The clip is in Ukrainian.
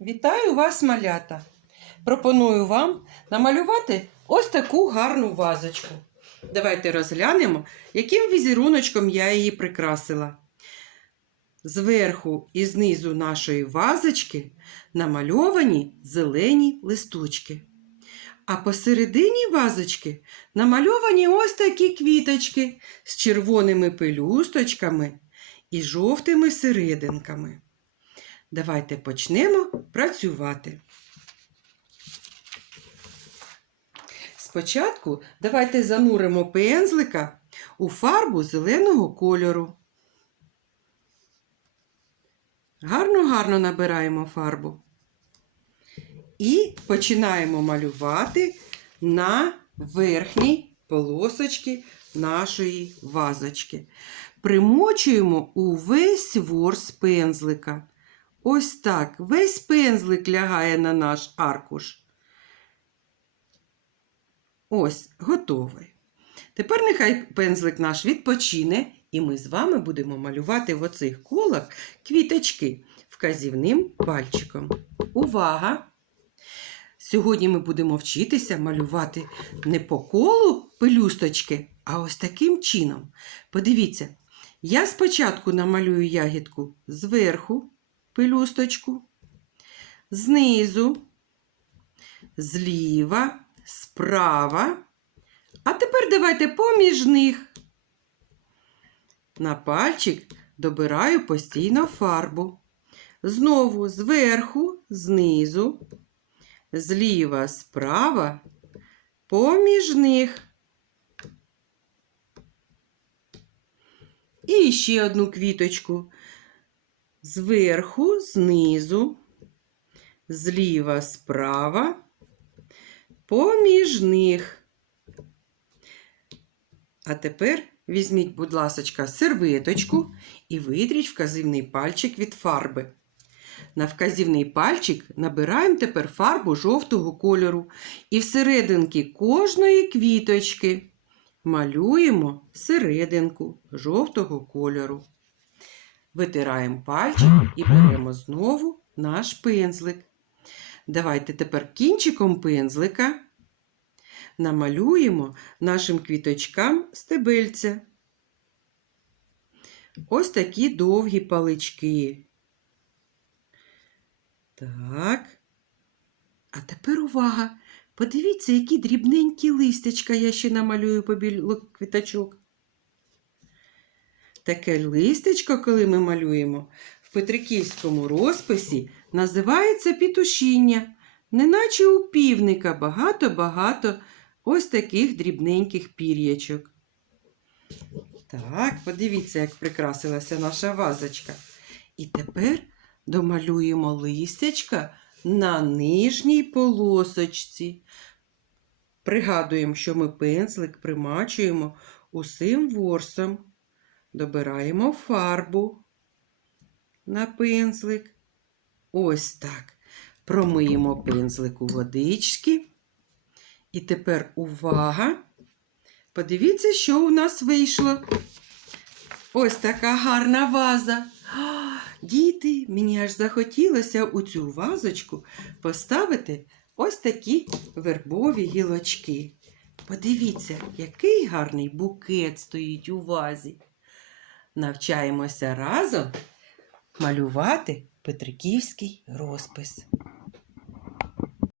Вітаю вас, малята! Пропоную вам намалювати ось таку гарну вазочку. Давайте розглянемо, яким візеруночком я її прикрасила. Зверху і знизу нашої вазочки намальовані зелені листочки. А посередині вазочки намальовані ось такі квіточки з червоними пелюсточками і жовтими серединками. Давайте почнемо працювати. Спочатку давайте зануримо пензлика у фарбу зеленого кольору. Гарно-гарно набираємо фарбу. І починаємо малювати на верхній полосочці нашої вазочки. Примочуємо увесь ворс пензлика. Ось так. Весь пензлик лягає на наш аркуш. Ось, готовий. Тепер нехай пензлик наш відпочине, і ми з вами будемо малювати в оцих колах квіточки вказівним пальчиком. Увага! Сьогодні ми будемо вчитися малювати не по колу пелюсточки, а ось таким чином. Подивіться, я спочатку намалюю ягідку зверху пелюсточку, знизу, зліва, справа. А тепер давайте поміж них. На пальчик добираю постійно фарбу. Знову зверху, знизу, зліва, справа, поміж них. І ще одну квіточку. Зверху, знизу, зліва, справа, поміж них. А тепер візьміть, будь ласочка, серветочку і витріть вказівний пальчик від фарби. На вказівний пальчик набираємо тепер фарбу жовтого кольору і всерединки кожної квіточки малюємо серединку жовтого кольору. Витираємо пальчик і беремо знову наш пензлик. Давайте тепер кінчиком пензлика намалюємо нашим квіточкам стебельця. Ось такі довгі палички. Так. А тепер увага! Подивіться, які дрібненькі листячка я ще намалюю побіль квіточок. Таке листечко, коли ми малюємо, в петриківському розписі називається пітушіння, неначе у півника багато-багато ось таких дрібненьких пір'ячок. Так, подивіться, як прикрасилася наша вазочка. І тепер домалюємо листячка на нижній полосочці. Пригадуємо, що ми пензлик примачуємо усім ворсом. Добираємо фарбу на пензлик. Ось так. Промиємо пензлик у водички. І тепер увага! Подивіться, що у нас вийшло. Ось така гарна ваза. Діти, мені аж захотілося у цю вазочку поставити ось такі вербові гілочки. Подивіться, який гарний букет стоїть у вазі. Навчаємося разом малювати петриківський розпис.